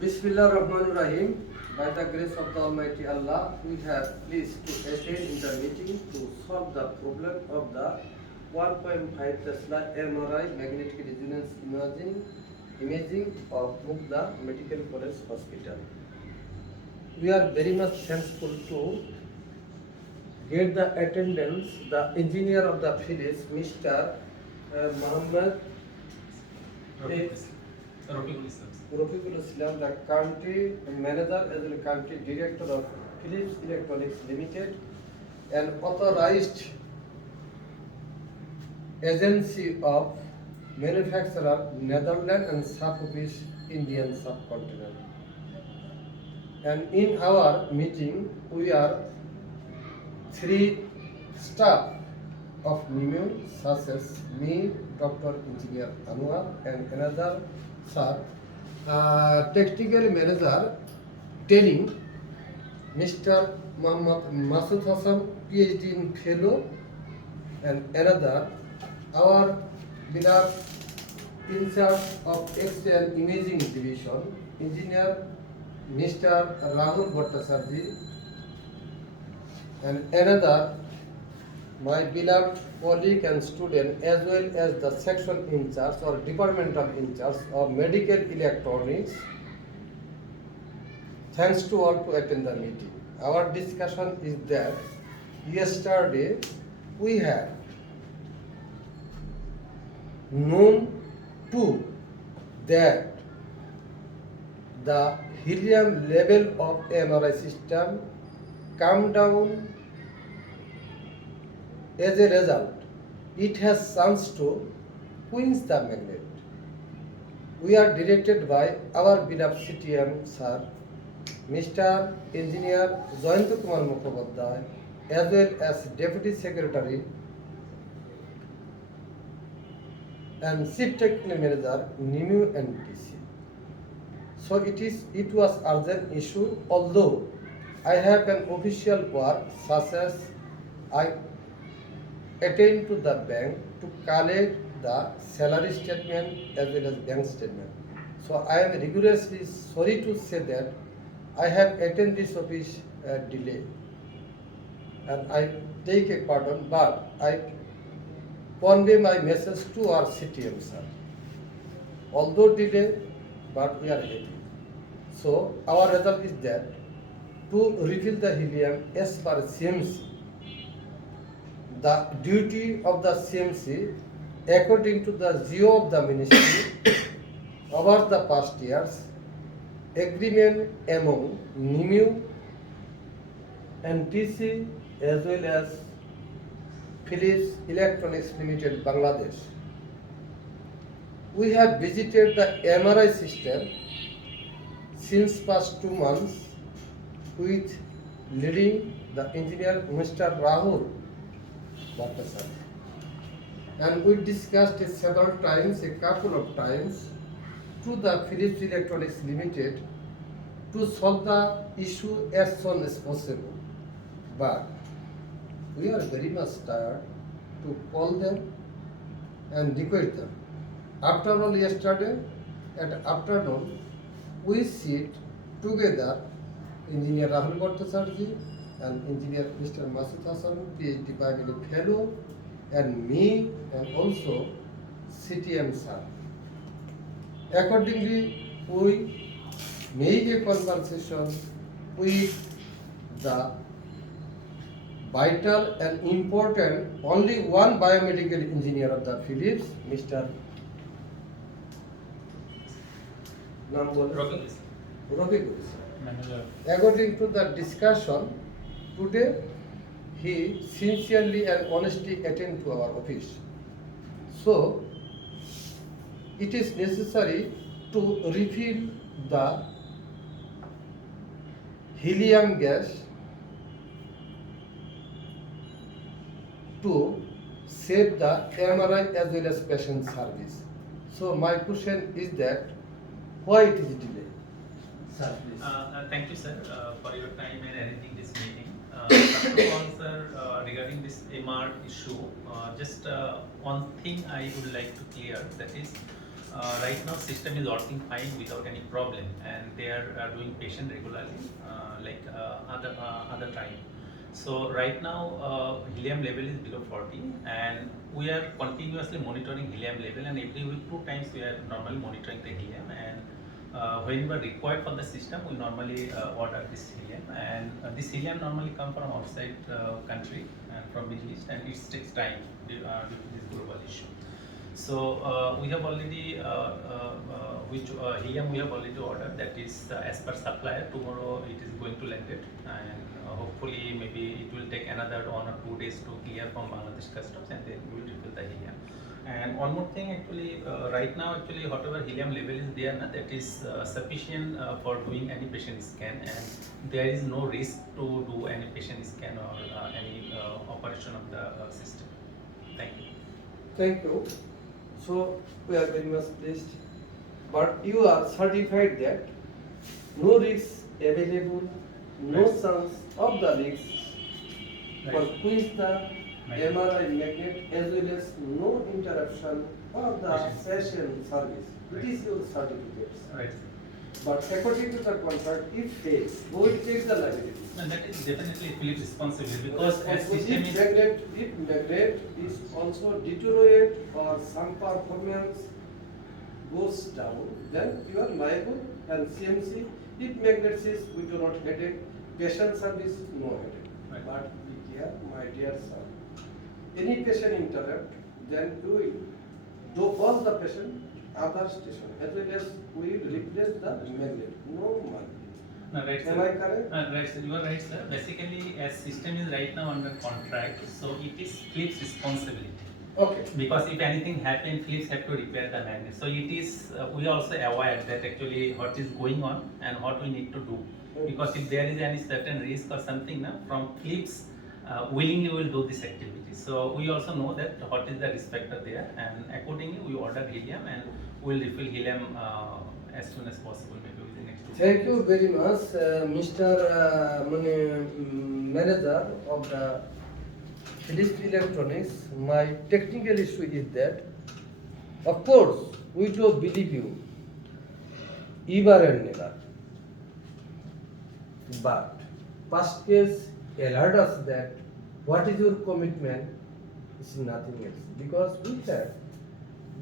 Bismillah Rahman Rahim. By the grace of the Almighty Allah, we have pleased to attend in the meeting to solve the problem of the 1.5 Tesla MRI magnetic resonance imaging of Mukda Medical College Hospital. We are very much thankful to get the attendance, the engineer of the village, Mr. Muhammad Rafiqul Islam, the country manager as well as country director of Philips Electronics Limited, an authorized agency of manufacturer Netherlands and sub-office Indian subcontinent. And in our meeting, we are three staff of NIMU, such as me, Dr. Engineer Anwar, and another sir, technical manager telling Mr. Muhammad Masud Hassan, PhD in Fellow, and another our beloved in charge of X-ray and Imaging Division, Engineer Mr. Rahul Bhattasarji, and another my beloved colleague and student as well as the section in charge or departmental in charge of medical electronics. Thanks to all to attend the meeting. Our discussion is that yesterday we had known to that the helium level of MRI system come down. As a result, it has chance to quench the magnet. We are directed by our beloved CTM sir, Mr. Engineer Joyanta Kumar Mukhopadhyay, as well as Deputy Secretary and Chief Technical Manager, NIMU and TC. So it was urgent issue, although I have an official work such as I attend to the bank to collect the salary statement as well as bank statement. So I am rigorously sorry to say that I have attended this office delay, and I take a pardon, but I convey my message to our CTM sir. Although delay, but we are happy. So our result is that to refill the helium as per CMC, the duty of the CMC, according to the GO of the ministry, over the past years, agreement among NIMU and TC as well as Philips Electronics Limited, Bangladesh. We have visited the MRI system since past 2 months with leading the engineer Mr. Rahul Bhattasarji. And we discussed it several times, a couple of times, to the Philips Electronics Limited to solve the issue as soon as possible. But we are very much tired to call them and request them. After all, yesterday at afternoon, we sit together, Engineer Rahul Bhattasarji and Engineer Mr. Masud Hassan, PhD Bible Fellow, and me, and also CTM sir. Accordingly, we make a conversation with the vital and important only one biomedical engineer of the Philips, Mr. Rafiqul. According to the discussion, today he sincerely and honestly attended to our office. So, it is necessary to refill the helium gas to save the MRI as well as patient service. So, my question is that why it is delayed? Sir, please. Thank you, sir, for your time and arranging this meeting. First of all, sir, regarding this MR issue, just one thing I would like to clear, that is, Right now, system is working fine without any problem, and they are doing patient regularly, like other time. So right now, helium level is below 40, and we are continuously monitoring helium level, and every week 2 times we are normally monitoring the helium, and whenever required for the system, we normally order this helium, and this helium normally come from outside country and from Middle East, and it takes time due to this global issue. So we have already which helium we have already ordered, that is as per supplier. Tomorrow it is going to land it, and hopefully maybe it will take another 1 or 2 days to clear from Bangladesh customs, and then we will refill the helium. And one more thing, actually, right now, actually, whatever helium level is there, na, that is sufficient for doing any patient scan, and there is no risk to do any patient scan or any operation of the system. Thank you. Thank you. So we are very much pleased. But you are certified that no risks available, no Right. chance of the risks for Right. which the Right. MRI magnet as well as no interruption of the Patient. session service. Right. It is your certificate. Right. But according to the contract, if fails, who will take the liability? And that is definitely Philips responsibility, because as If system is magnet is also deteriorate or some performance goes down, then you are liable. And CMC, if magnet says we do not headache, patient service no headache. Right. But be care, my dear sir, any patient interrupt, then you will do call the patient other station as well as we will replace the magnet. No money. no, right, sir. Am I correct? Right, sir. You are right, sir. Basically, as system is right now under contract, so it is Philips responsibility. Okay. Because if anything happens, Philips have to repair the magnet. So it is we also aware that actually what is going on and what we need to do. Because if there is any certain risk or something, na, from Philips willingly will do this activity. So we also know that what is the risk factor there, and accordingly we order helium, and we will refill helium as soon as possible, maybe within next 2 Thank days. you very much, Mr. Manager of the Philips Electronics. My technical issue is that, of course, we do believe you, ever and never. But past case alert us that what is your commitment is nothing else, because we have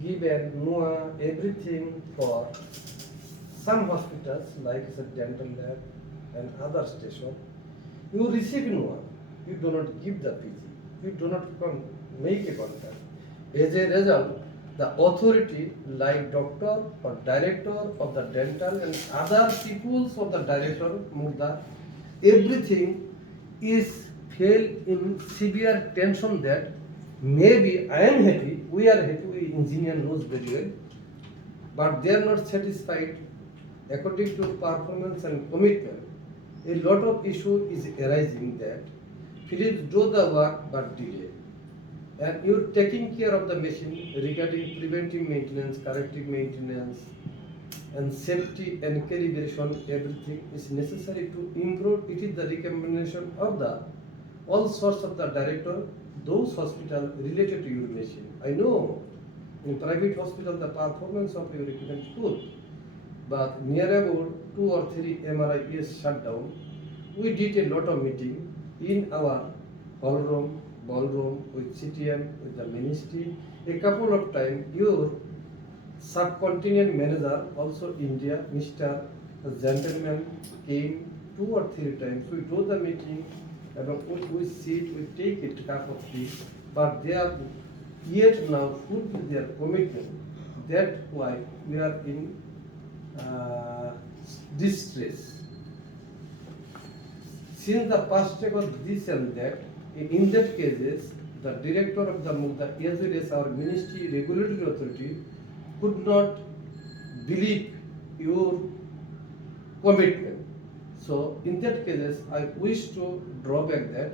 given NUA everything for some hospitals like a dental lab and other station. You receive NUA, you do not give the PG, you do not make a contract. As a result, the authority like doctor or director of the dental and other peoples of the director, Murda, everything is fell in severe tension that maybe I am happy, we are happy, we engineer knows very well, but they are not satisfied according to performance and commitment. A lot of issue is arising that Philips do the work but delay. And you're taking care of the machine regarding preventive maintenance, corrective maintenance, and safety and calibration, everything is necessary to improve. It is the recommendation of the all sorts of the director, those hospital related to your machine. I know in private hospital the performance of your equipment is good, but near about 2 or 3 MRI is shut down. We did a lot of meeting in our hall room, ballroom, with CTM, with the ministry. A couple of times, your subcontinent manager, also India, Mr. Gentleman, came 2 or 3 times. We do the meeting, and we sit, we take a cup of tea, but they are yet now fulfill their commitment. That's why we are in distress. Since the past check was this and that, in that cases, the director of the Mugda, as well as our ministry regulatory authority, could not believe your commitment. So in that cases, I wish to draw back that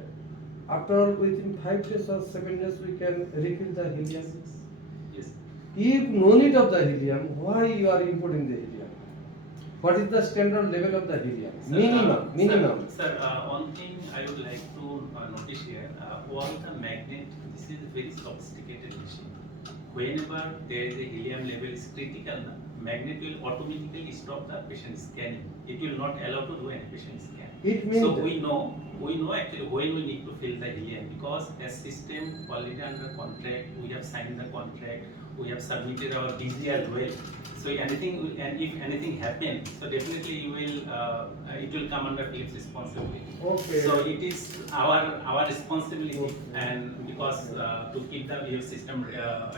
after all, within 5 days or 7 days, we can refill the helium. Yes. If no need of the helium, why you are importing the helium? What is the standard level of the helium? Sir, Minimum. Sir, one thing I would like to notice here, all the magnet, this is a very sophisticated machine. whenever there is a helium level is critical, na, magnet will automatically stop the patient scanning. It will not allow to do any patient scan. It means So that- we know actually when we need to fill the helium, because as system already under contract, we have signed the contract, we have submitted our DGR well. So and if anything happens, so definitely it will come under Philips responsibility. Okay. So it is our responsibility, Okay. and because to keep the VF system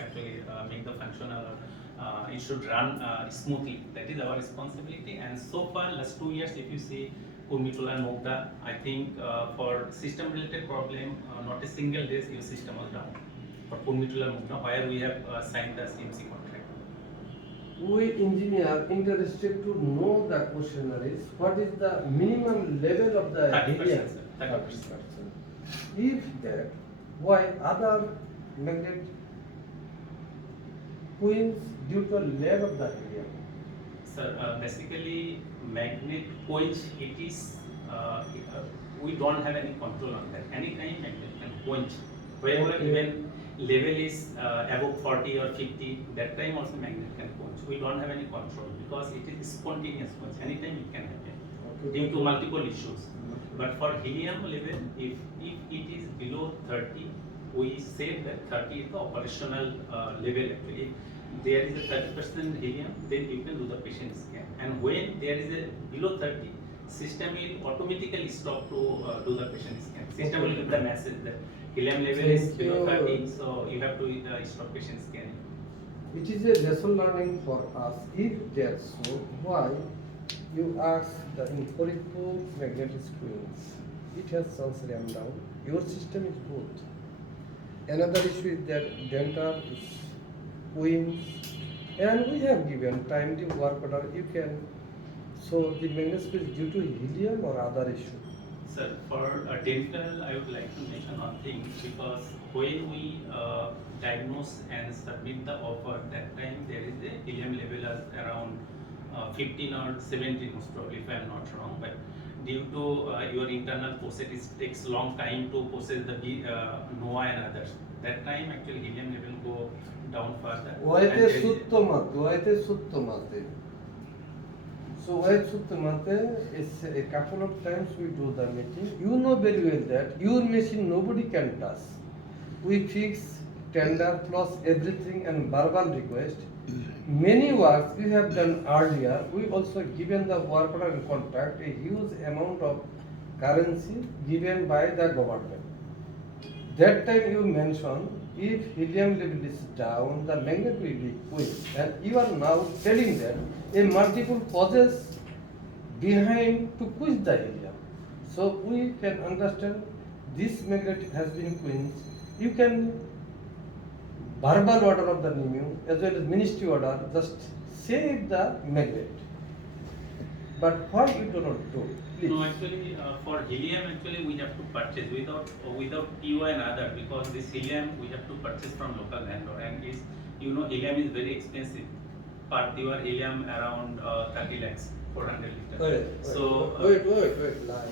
actually make the functional, it should run smoothly. That is our responsibility. And so far, last 2 years, if you see Kurmitula Nogda, I think for system related problem, not a single day your system was down. For Kurmitula Nogda, where we have signed the CMC contract. We engineer interested to know the questionnaire is what is the minimum level of the 30%, helium? sir, 30%. If that, why other magnet queens due to lack of the helium? Sir, basically magnet quench, it is we don't have any control on that. Anytime magnet can quench. Wherever Okay. even level is above 40 or 50, that time also magnet can quench. We don't have any control because it is spontaneous quench. Anytime it can happen due to multiple issues. But for helium level, if it is below 30, we say that 30 is the operational level actually. If there is a 30% helium, then you can do the patient scan. And when there is a below 30, system will automatically stop to do the patient scan. System will give the message that helium level is Thank below you. 30, so you have to stop patient scanning. It is a lesson learning for us. If that's so, why you ask the empirical magnetic queens? It has some ramp down. Your system is good. Another issue is that dental is queens, and we have given time to work order. You can. So the magnetic is due to helium or other issue. Sir, for dental, I would like to mention one thing, because when we diagnose and submit the offer, that time there is a helium level as around 15 or 17 most probably, if I am not wrong. But due to your internal process, it takes long time to process the NOAA and others. That time actually helium level go down further. Why And they there is- suttomate? Why they suttomate? So why suttomate is a couple of times we do the meeting. You know very well that your machine nobody can touch. We fix tender plus everything and verbal request. Many works we have done earlier. We also given the work order and contract a huge amount of currency given by the government. That time you mentioned if helium level is down, the magnet will be quick. And you are now telling that a multiple causes behind to quench the helium. So we can understand this magnet has been quenched. You can verbal order of the NIMU as well as ministry order just save the magnet. But why you do not do? Please. No, actually, for helium, actually we have to purchase without PO and other, because this helium we have to purchase from local vendor, and is helium is very expensive. Per pure helium around 30 lakhs, 400 liters. Wait, line.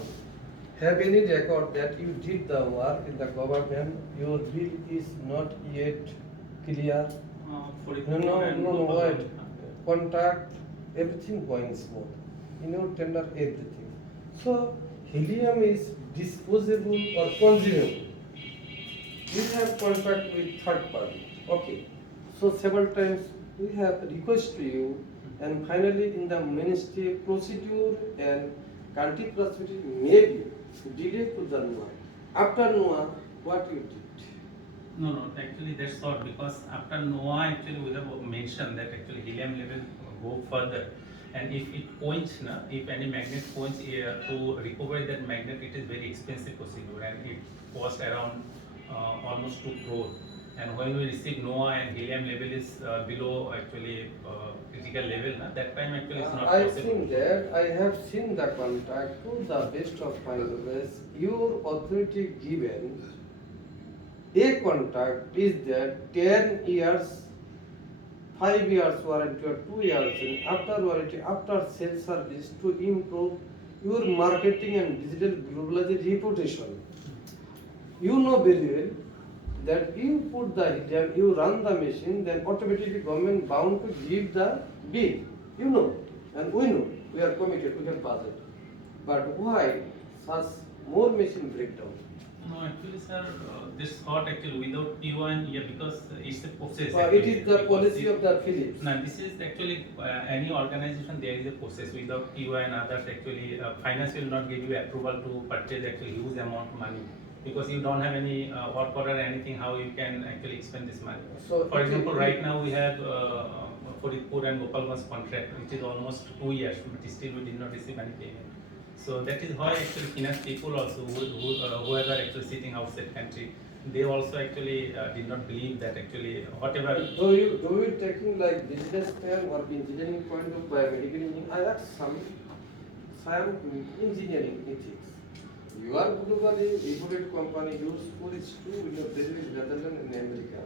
Have any record that you did the work in the government? Your bill is not yet clear. No. Wait. Contract, everything going smooth. In your tender, everything. So helium is disposable or consumable. We have contract with third party. Okay. So several times we have request to you, and finally in the ministry procedure and country procedure maybe delay to the NOAA. After NOAA, what you did? No, actually that's not, because after NOAA actually we have mentioned that actually helium level go further, and if it points, if any magnet points to recover that magnet, it is very expensive procedure, and it costs around almost 2 crore. And when we receive NOAA and helium level is below actually critical level, that time actually it's not I possible. think that I have seen the contract to the best of my knowledge. Your authority given a contract is that 10 years, 5 years warranty or 2 years, and after warranty, after sales service to improve your marketing and digital globalization reputation. You know very well that you put the helium, you run the machine, then automatically government bound to give the bill. You know, and we know, we are committed, we have budget. But why such more machine breakdown? No, actually, sir, this thought actually without PO and yeah, because it's a process. It actually, is the because policy it- of the Philips. No, this is actually any organization. There is a process without PO and others. Actually, finance will not give you approval to purchase actually huge amount of money because you don't have any work order or anything. How you can actually expend this money? So For it example, is- right now we have Faridpur and Gopalganj contract, which is almost 2 years, but still we did not receive any payment. So that is why actually finance people also whoever actually sitting outside country, they also actually did not believe that actually whatever. Do you taking like businessman or engineering point of biomedical engineering? I ask some engineering ethics. You are globally reputed company, your school is too, your business is Netherlands and America.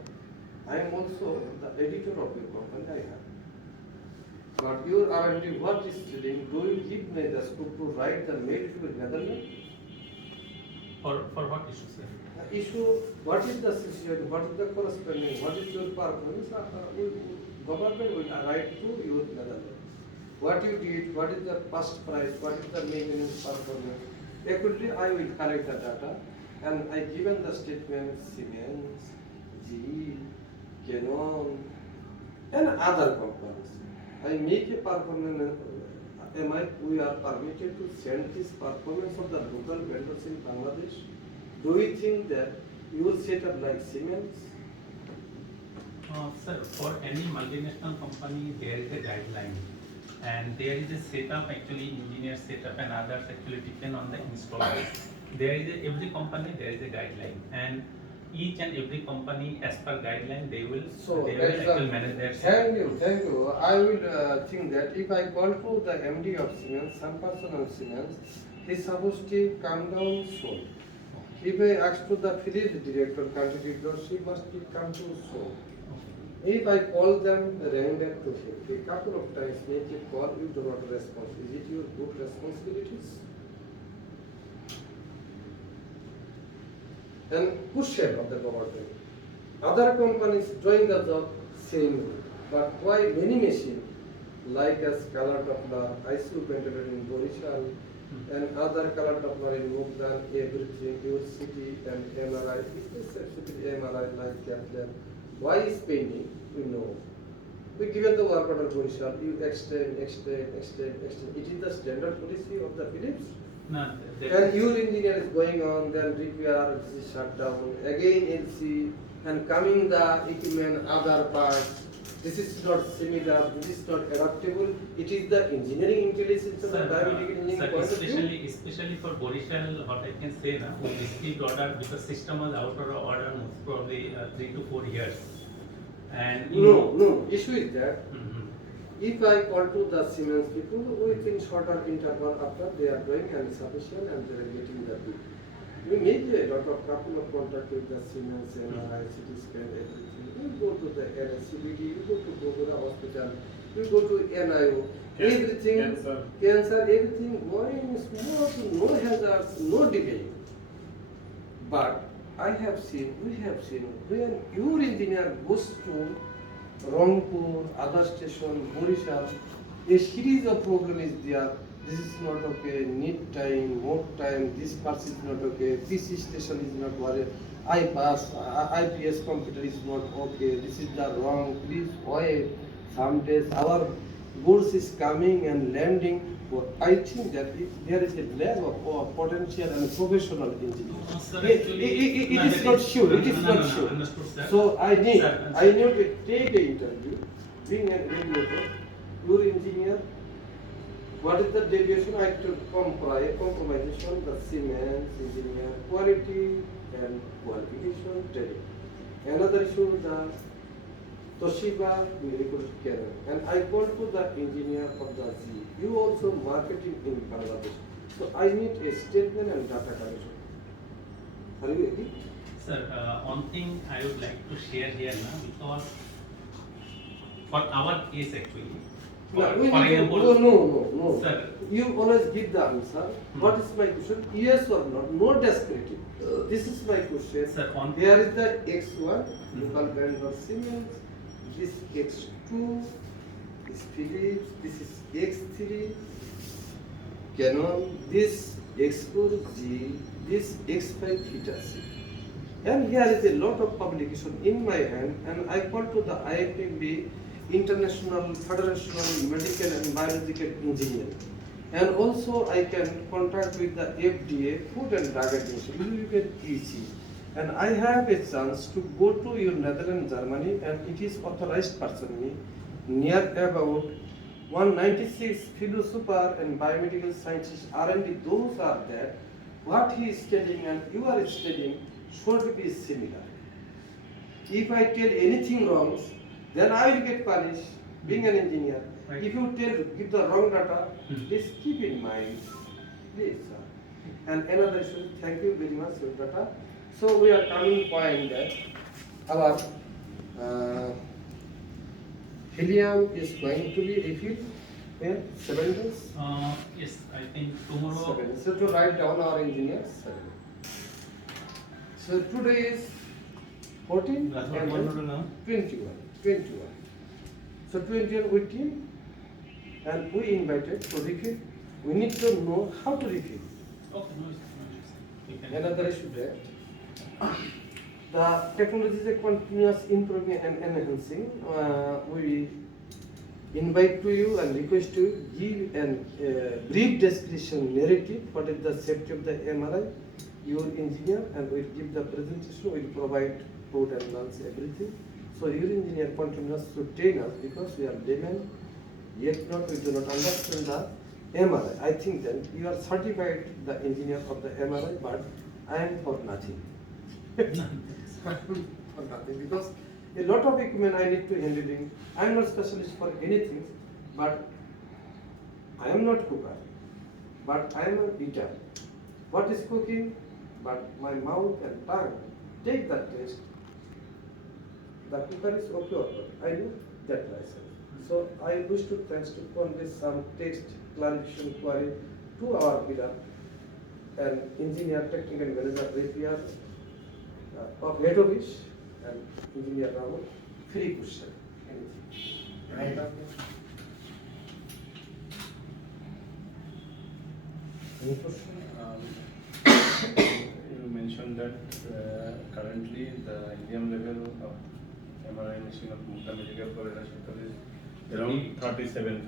I am also the editor of your company, I have. But your R&D, what is doing? Do you give me the scope to write the mail to Netherlands? For what issue, sir? Issue, what is the situation, what is the corresponding, what is your performance? Government will write to your Netherlands. What you did, what is the first price, what is the maintenance performance? Accordingly, I will collect the data and I given the statement Siemens, GE, Canon, and other companies. I make a performance. We are permitted to send this performance of the local vendors in Bangladesh. Do you think that you will set up like Siemens? Sir, for any multinational company, there is a guideline, and there is a setup. Actually, engineer setup and others actually depend on the installers. There is every company there is a guideline, and each and every company, as per guideline, they will actually manage their setup. Thank you. I will think that if I call to the MD of Siemens, some person of Siemens, he is supposed to come down soon. If I ask to the Philips director, country director, she must be come to soon. If I call them, ring back to him. A couple of times, make a call, you do not respond. Is it your good responsibilities? And cushion of the government. Other companies doing the job same way. But why many machines like as color Doppler, ICU ventilator in Borishal, and other color Doppler in Mukdan, everything, your city and MRI, especially MRI like that. Why is pending? We know. We given the work order Borishal, you extend. It is the standard policy of the Philips. No, And your engineer is going on, then repair, this is shut down, again LC, and coming the equipment, other parts. This is not similar, this is not adaptable. It is the engineering intelligence of the biomedical engineering point of view. especially for Borishal, what I can say now, we received order because system was out of order most probably 3 to 4 years. And No, issue is that Mhm. if I call to the Siemens people, within shorter interval after they are doing and sufficient and they are getting the bill. We make a lot of couple of contact with the Siemens, MRI, CT scan, everything. You go to the NSCBD, you go to Gogura Hospital, you go to NIO, everything, cancer, everything going smooth, no hazards, no delay. But we have seen, when your engineer goes to Rangpur, other station, Borishal, a series of problem is there. This is not okay, need time, more time, this part is not okay, PC station is not worried, IPS computer is not okay, this is the wrong, please wait. Some days our goods is coming and landing. I think that there is a lack of potential and professional engineers. Sir, It is not sure. It is not sure. Understood, sir. So I need Sir, to take an interview, being an regulator, your engineer. What is the deviation? I have to compromisation, the Siemens engineer quality and qualification training. Another issue, the Toshiba medical Canon. And I called to the engineer of the Z. You also marketing in Bangladesh. So I need a statement and data collection. Are you agree? Sir, one thing I would like to share here now, because for our case actually, For, No, we for need to- example, no. sir. You always give the answer. What is my question? Yes or not? No descriptive. This is my question. Sir, on- Here is the X1, local brand or Siemens. This X2 is Philips. This is X3, Canon. This X4 G. This X5 Hitachi. And here is a lot of publication in my hand, and I call to the IFMB, International Federation of Medical and Biological Engineering. And also I can contact with the FDA, Food and Drug Administration, you get EC. And I have a chance to go to your Netherlands, Germany, and it is authorized personally, near about 196 philosopher and biomedical scientists R&D, those are there. What he is studying and you are studying should be similar. If I tell anything wrong, then I will get punished, being an engineer. Right. If you give the wrong data, please keep in mind. Please, sir. And another issue, thank you very much, your data. So we are coming point that our helium is going to be refilled in 7 days. Yes, I think tomorrow. 7. So to write down our engineers 7. So today is 14 That's and what I wanted to know. 21. So 21 we team and we invited to refill. We need to know how to refill. Okay, no issues. We can. Another issue there. The technology is a continuous improving and enhancing. We invite to you and request to give a brief description narrative. What is the safety of the MRI? Your engineer and will give the presentation. Will provide food and lunch, everything. So your engineer continues to train us because we are laymen. Yet not we do not understand the MRI. I think that you are certified the engineer of the MRI, but I am for nothing. For nothing because a lot of equipment I need to handling. I am not specialist for anything, but I am not cooker, but I am a eater. What is cooking? But my mouth and tongue take that taste. The cooker is okay or not. I know that myself. So I wish to thanks to convey some text clarification query to our leader and engineer technical manager Rapier of head office and engineer Ramu. Free question. Anything. Right up here. Any question? You mentioned that currently the helium level of MRI machine of Mukta Medical College Hospital is around 37%.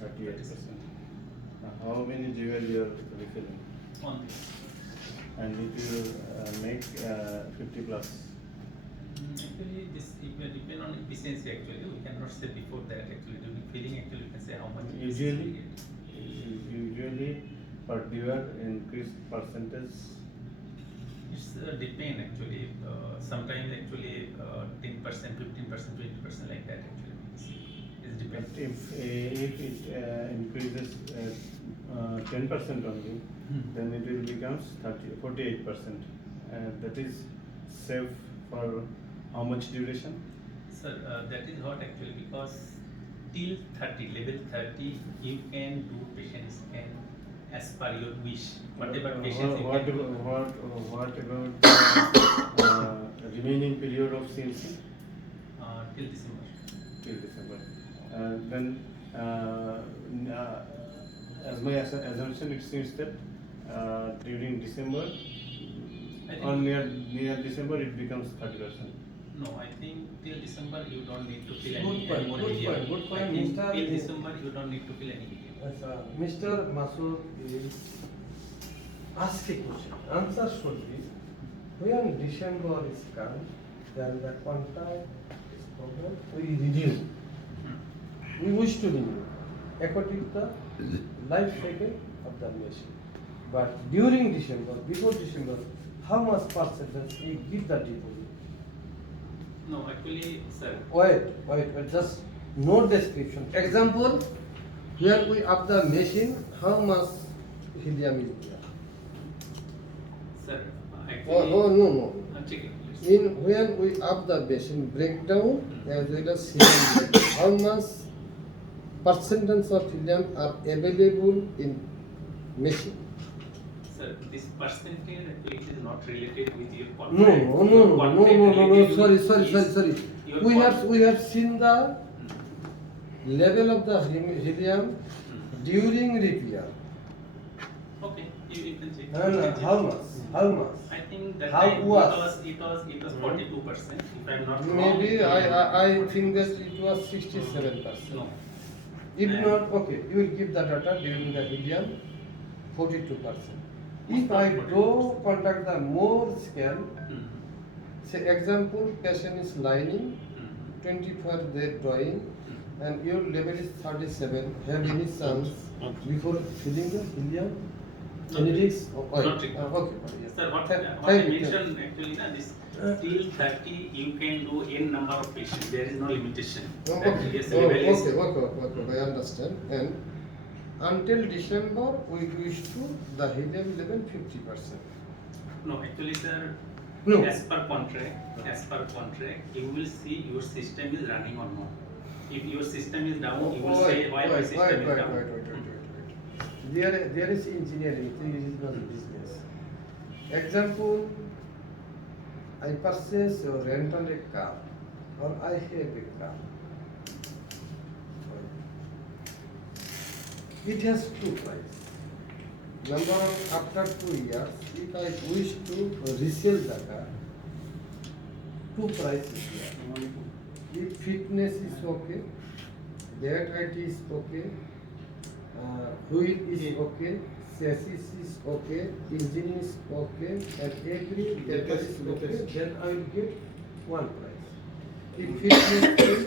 38%. How many GWL you are refilling? On this. And it will make 50 plus. Actually, this it will depend on efficiency. Actually, we cannot say before that. Actually, during filling, actually, we can say how much. efficiency Usually per dewar increased percentage. It's depend actually. Sometimes actually 10%, 15%, 20% like that. Actually, it's But depend. if it increases 10% only, then it will becomes 48%. That is safe for how much duration? Sir, that is what actually because till 30, level 30, you can do patient scan as per your wish. Whatever patient you What can do. about the remaining period of CMC Till December. till December? Then, as my assumption, it seems that during December, I think- or near December, it becomes 30%. No, I think till December you don't need to fill Good any point, more good helium. point, good point, I think Mr. till December you don't need to fill any helium. Mr. Masood is asking question. Answer should be when December is come, then the contact is problem, we renew. We wish to renew according to the life cycle of the machine. But during December, before December, how much percentage we give the deposit? No, actually, sir. Wait, just no description. Example, here we up the machine, how much helium is there? Sir, actually. Oh, no. Check it, please. In when we up the machine breakdown as well as helium, how much percentage of helium are available in machine? Sir, this percentage actually is not related with your No, contract. no, no, Your no, no, contract no, no, no, related sorry, with sorry, is sorry. your We have seen the Hmm. level of the helium Hmm. during repair. Okay, you can check. And You can check. how much? How much? I think that How time was? it was 42%. If I'm not wrong. Maybe I think that it was 67%. No. If And- not, okay, you will give the data during the helium 42%. If I do contact the more scale, Hmm. say example, patient is lining, Hmm. 24 they drawing, Hmm. and your level is 37, have any chance before filling the helium? Not Any required. risk? Oh, Not okay, required. yes. Sir, what I Thank you. mentioned actually, na, this till 30 you can do n number of patients. There is no limitation. Oh, That okay. yes, Oh, level is- okay, I understand. And until December, we wish to the helium level 50%. No, actually, sir. No. As per contract, you will see your system is running or not. If your system is down, you will say why my system is down. Wait. There is engineering, it is not business. Example, I purchase or rental a car, or I have a car. It has two prices. Number of after 2 years, if I wish to resell the car, two prices here. If fitness is okay, their height is okay, wheel is okay, chassis is okay, engine is okay, and every paper is okay, then I will get one price. If fitness fail,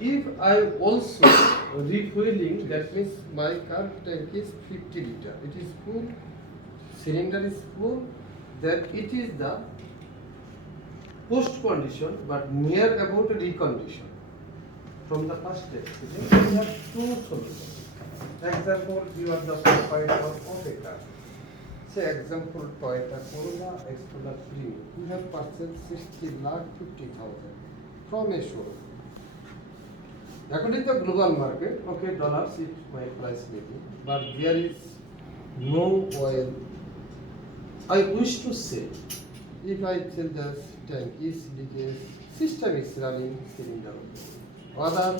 if I also refueling, that means my car tank is 50 liter, it is full, cylinder is full, then it is the post condition but near about recondition. From the first accident, we have two solutions. Example, you are the proprietor of a car. Say example, Toyota Corolla Explorer Premium. You have purchased 60,50,000 from a showroom. According to the global market, okay, dollars it my price may be, but there is no oil. I wish to say, if I tell the tank is leakage, system is running, cylinder okay. Other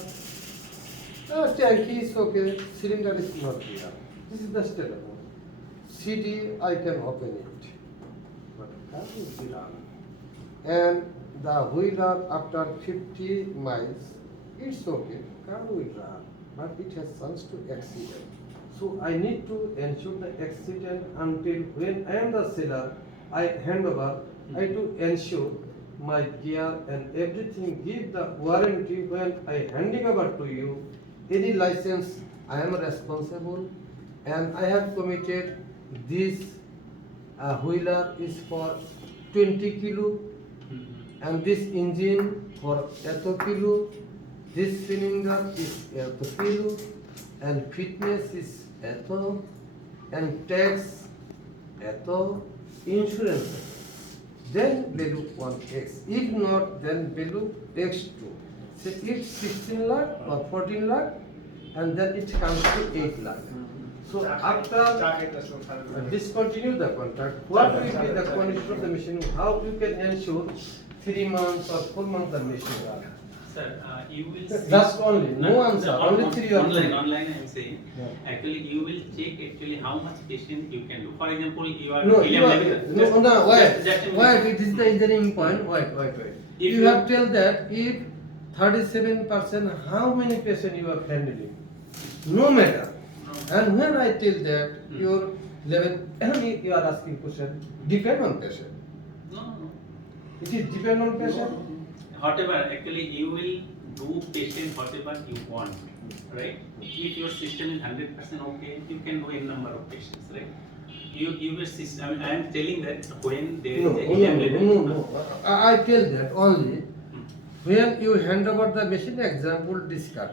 tank is okay, cylinder is not there. This is the state of CD, I can open it, but car will be run. And the wheeler after 50 miles, it's okay, car will run, but it has chance to accident. So I need to ensure the accident until when I am the seller, I hand over, I to ensure my gear and everything, give the warranty when I handing over to you. Any license, I am responsible, and I have committed this wheeler is for 20 kilo, and this engine for 8 kilo, this cylinder is 8 kilo, and fitness is 8, and tax 8, insurance. Then value 1x. If not, then value x2. So it's 16 lakh or 14 lakh, and then it comes to 8 lakh. So after discontinue the contract, what will be the condition of the machine? How you can ensure 3 months or 4 months the machine run? Sir, you will see. Just only, no answer, only 3 or Online, 4. online I am saying. Yeah. Actually, you will check actually how much patient you can do. For example, you are No, helium you are, level. no, wait, just a minute. wait, this is the engineering point, wait. If You have tell that if 37%, how many patient you are handling? No matter. No. And when I tell that your level, you are asking question, depend on patient. No. It is depend on patient. Whatever, actually, you will do patient whatever you want, right? If your system is 100% okay, you can do a number of patients, right? You will system. I am telling that when there is a helium level. No. I tell that only when you hand over the machine, example discard.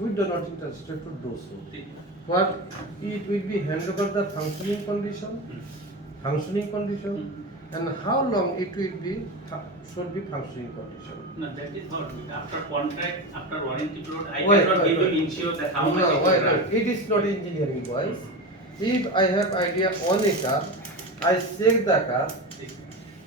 We do not interested to do so. What it will be hand over the functioning condition, and how long it will be should be functioning condition. No, that is not. After contract, after warranty period, I Wait, cannot wait, give wait. you insure that how much No, it wait, will run. wait. It is not engineering, boys. If I have idea on a car, I check the car,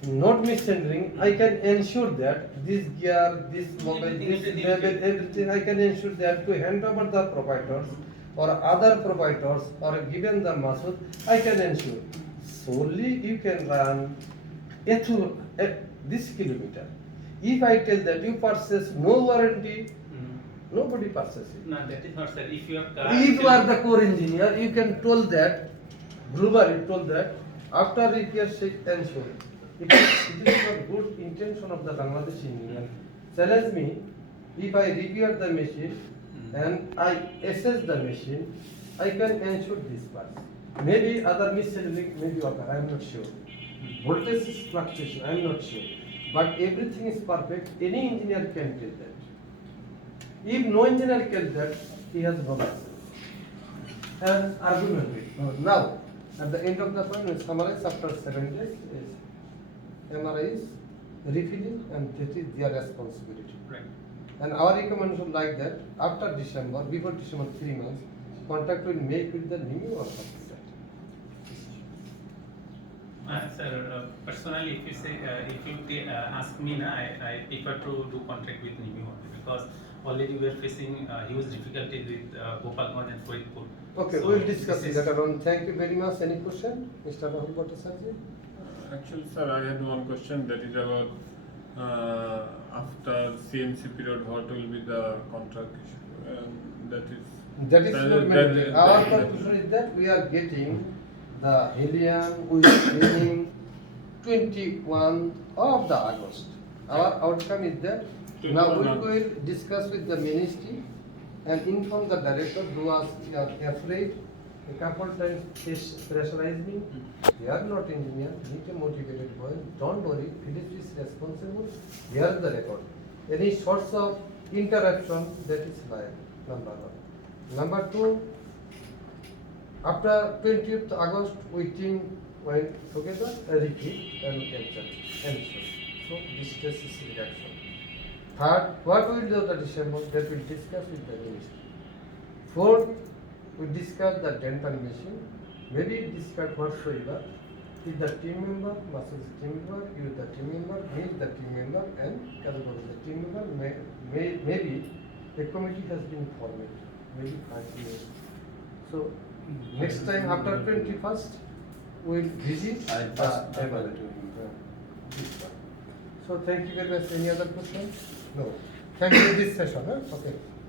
not misgendering, I can ensure that this gear, this mobile, this level, everything, I can ensure that to hand over the proprietors or other proprietors or given the masud, I can ensure. Solely you can run this kilometer. If I tell that you purchase no warranty, nobody purchases it. No, that is not, sir. If your car. If you are the core engineer, you can told that, globally told that, after repair check ensure. It is not good intention of the Bangladeshi engineer. Challenge me, if I repair the machine and I assess the machine, I can ensure this part. Maybe other mishandling may be occur, I am not sure. Voltage is fluctuation, I am not sure. But everything is perfect, any engineer can tell that. If no engineer can that, he has no license. And argument with. Now, at the end of the point, we summarize after 7 days is MRI is refilling and that is their responsibility. Right. And our recommendation like that, after December, before December 3 months, contact will make with the NIMU or hospital. Sir, personally, if you say, if you ask me, na, I prefer to do contract with NIMU because already we are facing huge difficulties with Gopalganj and Faridpur. Okay, So we will discuss this it is- later on. Thank you very much. Any question, Mr. Rahul Bhattacharya? Actually, sir, I had one question that is about after CMC period, what will be the contract issue? That is. That is not mandatory. Our that- conclusion is that we are getting the helium with beginning 21 of the August. Our outcome is that now we 21 will discuss with the ministry and inform the director who was afraid a couple times pressurized me. They are not engineer, need a motivated boy. Don't worry, ministry is responsible. Here is the record. Any sorts of interruption, that is liable. Number one. Number two, after 20th August, we team went together, repeat and answer. So this test is reduction. Third, what we will do the December, that we will discuss with the ministry. Fourth, we discuss the dental machine. Maybe discuss whatsoever. Is the team member, Master is the team member, you is the team member, me is the team member, and Kazakov is the team member. Maybe a committee has been formed. Maybe 5 years. So next time after 21st, we will visit the evaluation. So thank you very much. Any other questions? No. Thank you for this session. Huh? Okay.